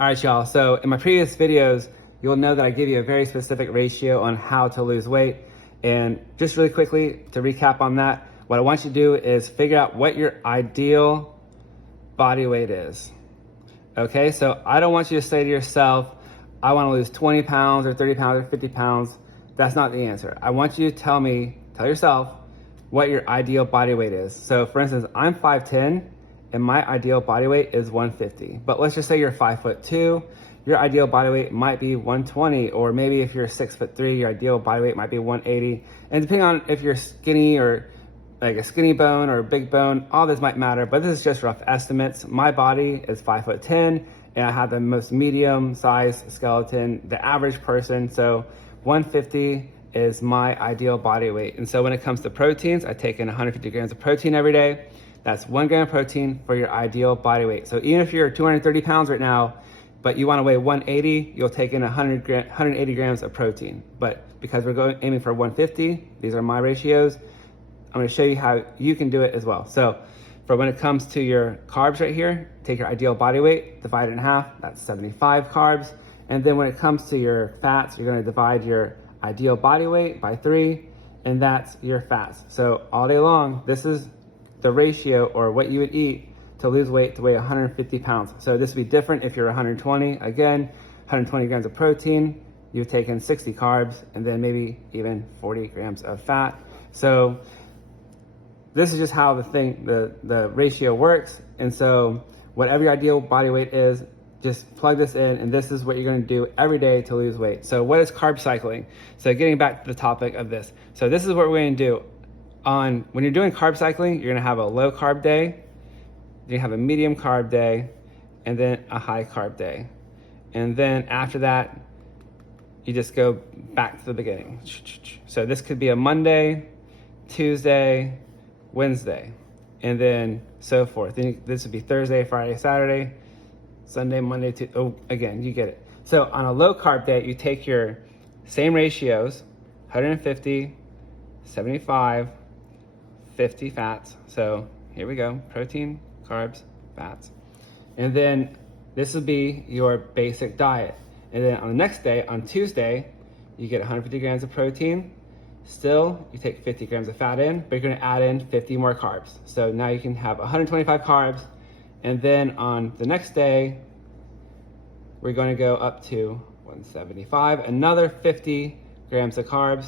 All right, y'all. So in my previous videos, you'll know that I give you a very specific ratio on how to lose weight. And just really quickly to recap on that, what I want you to do is figure out what your ideal body weight is. Okay, so I don't want you to say to yourself, I want to lose 20 pounds or 30 pounds or 50 pounds. That's not the answer. I want you to tell yourself what your ideal body weight is. So for instance, I'm 5'10", and my ideal body weight is 150. But let's just say you're 5'2", your ideal body weight might be 120, or maybe if you're 6'3", your ideal body weight might be 180. And depending on if you're skinny or like a skinny bone or a big bone, all this might matter, but this is just rough estimates. My body is 5'10", and I have the most medium sized skeleton, the average person. So 150 is my ideal body weight. And so when it comes to proteins, I take in 150 grams of protein every day. That's 1 gram of protein for your ideal body weight. So even if you're 230 pounds right now, but you want to weigh 180, you'll take in 180 grams of protein. But because we're aiming for 150, these are my ratios, I'm going to show you how you can do it as well. So for when it comes to your carbs right here, take your ideal body weight, divide it in half, that's 75 carbs. And then when it comes to your fats, you're going to divide your ideal body weight by 3, and that's your fats. So all day long, this is the ratio or what you would eat to lose weight to weigh 150 pounds. So this would be different if you're 120. Again, 120 grams of protein, you take in 60 carbs, and then maybe even 40 grams of fat. So this is just how the ratio works. And so whatever your ideal body weight is, just plug this in, and this is what you're going to do every day to lose weight. So what is carb cycling? So getting back to the topic of this. So this is what we're going to do. When you're doing carb cycling, you're going to have a low carb day, you have a medium carb day, and then a high carb day. And then after that, you just go back to the beginning. So this could be a Monday, Tuesday, Wednesday, and then so forth. Then this would be Thursday, Friday, Saturday, Sunday, Monday, again, you get it. So on a low carb day, you take your same ratios, 150, 75, 50 fats. So here we go, protein, carbs, fats. And then this would be your basic diet. And then on the next day, on Tuesday, you get 150 grams of protein. Still, you take 50 grams of fat in, but you're gonna add in 50 more carbs. So now you can have 125 carbs. And then on the next day, we're going to go up to 175, another 50 grams of carbs,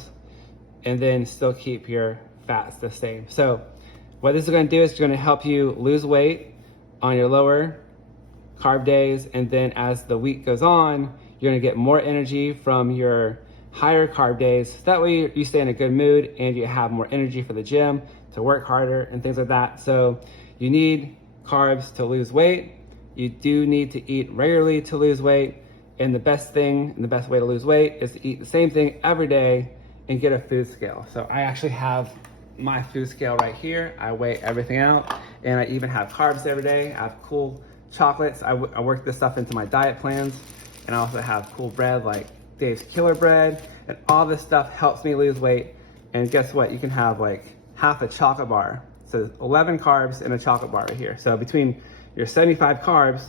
and then still keep your fats the same. So what this is going to do is it's going to help you lose weight on your lower carb days, and then as the week goes on, you're going to get more energy from your higher carb days. That way you stay in a good mood and you have more energy for the gym, to work harder and things like that. So you need carbs to lose weight. You do need to eat regularly to lose weight. And the best thing and the best way to lose weight is to eat the same thing every day and get a food scale. So I actually have my food scale right here. I weigh everything out, and I even have carbs every day. I have cool chocolates. I work this stuff into my diet plans. And I also have cool bread like Dave's Killer Bread, and all this stuff helps me lose weight. And guess what? You can have like half a chocolate bar. So 11 carbs in a chocolate bar right here. So between your 75 carbs,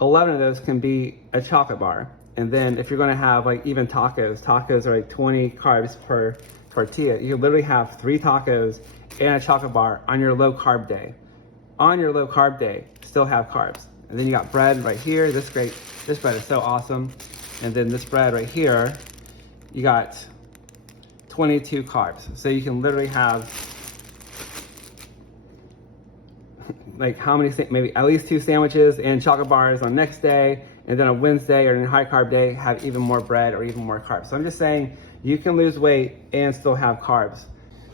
11 of those can be a chocolate bar. And then if you're gonna have like even tacos are like 20 carbs per tortilla. You literally have 3 tacos and a chocolate bar on your low carb day. On your low carb day, still have carbs. And then you got bread right here. This bread is so awesome. And then this bread right here, you got 22 carbs. So you can literally have like how many, maybe at least 2 sandwiches and chocolate bars on next day, and then on Wednesday or in a high carb day, have even more bread or even more carbs. So I'm just saying you can lose weight and still have carbs.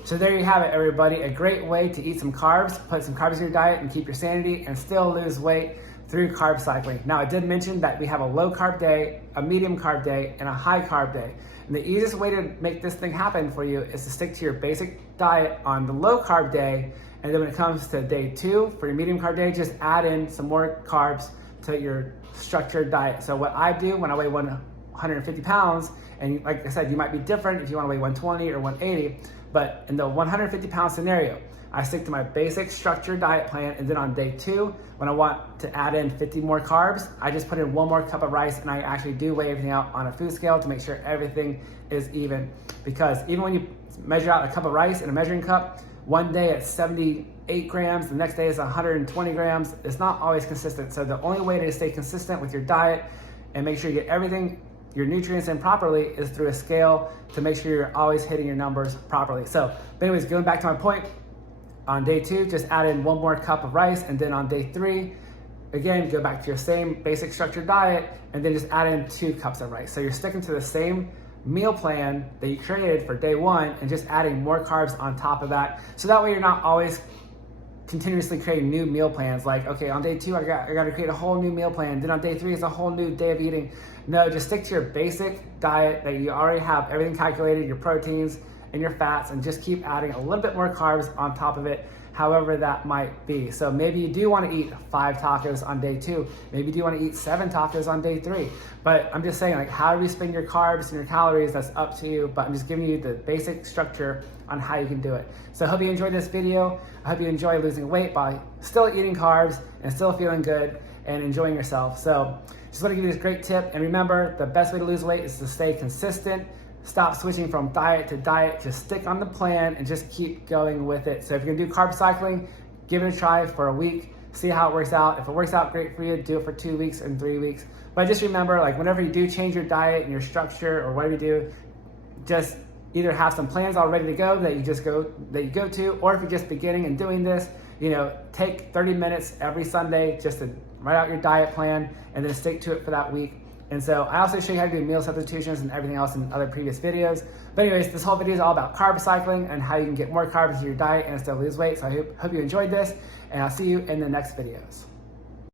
So there you have it, everybody. A great way to eat some carbs, put some carbs in your diet and keep your sanity and still lose weight through carb cycling. Now I did mention that we have a low carb day, a medium carb day, and a high carb day. And the easiest way to make this thing happen for you is to stick to your basic diet on the low carb day. And then when it comes to day 2, for your medium carb day, just add in some more carbs to your structured diet. So what I do when I weigh 150 pounds, and like I said, you might be different if you want to weigh 120 or 180, but in the 150 pound scenario, I stick to my basic structured diet plan, and then on day 2, when I want to add in 50 more carbs, I just put in 1 more cup of rice, and I actually do weigh everything out on a food scale to make sure everything is even. Because even when you measure out a cup of rice in a measuring cup, one day it's 78 grams, the next day it's 120 grams. It's not always consistent. So the only way to stay consistent with your diet and make sure you get everything, your nutrients in properly, is through a scale to make sure you're always hitting your numbers properly. So, but anyways, going back to my point, on day 2, just add in 1 more cup of rice, and then on day 3, again, go back to your same basic structured diet, and then just add in 2 cups of rice. So you're sticking to the same meal plan that you created for day 1 and just adding more carbs on top of that. So that way you're not always continuously creating new meal plans. Like, okay, on day 2, I got to create a whole new meal plan. Then on day 3, it's a whole new day of eating. No, just stick to your basic diet that you already have everything calculated, your proteins and your fats, and just keep adding a little bit more carbs on top of it, however that might be. So maybe you do want to eat 5 tacos on day 2. Maybe you do want to eat 7 tacos on day 3. But I'm just saying, like, how do you spend your carbs and your calories? That's up to you. But I'm just giving you the basic structure on how you can do it. So I hope you enjoyed this video. I hope you enjoy losing weight by still eating carbs and still feeling good and enjoying yourself. So just want to give you this great tip. And remember, the best way to lose weight is to stay consistent. Stop switching from diet to diet. Just stick on the plan and just keep going with it. So if you're gonna do carb cycling, give it a try for a week. See how it works out. If it works out great for you, do it for 2 weeks and 3 weeks. But just remember, like, whenever you do change your diet and your structure or whatever you do, just either have some plans all ready to go that you go to, or if you're just beginning and doing this, take 30 minutes every Sunday just to write out your diet plan and then stick to it for that week. And so I also show you how to do meal substitutions and everything else in other previous videos. But anyways, this whole video is all about carb cycling and how you can get more carbs into your diet and still lose weight. So I hope you enjoyed this, and I'll see you in the next videos.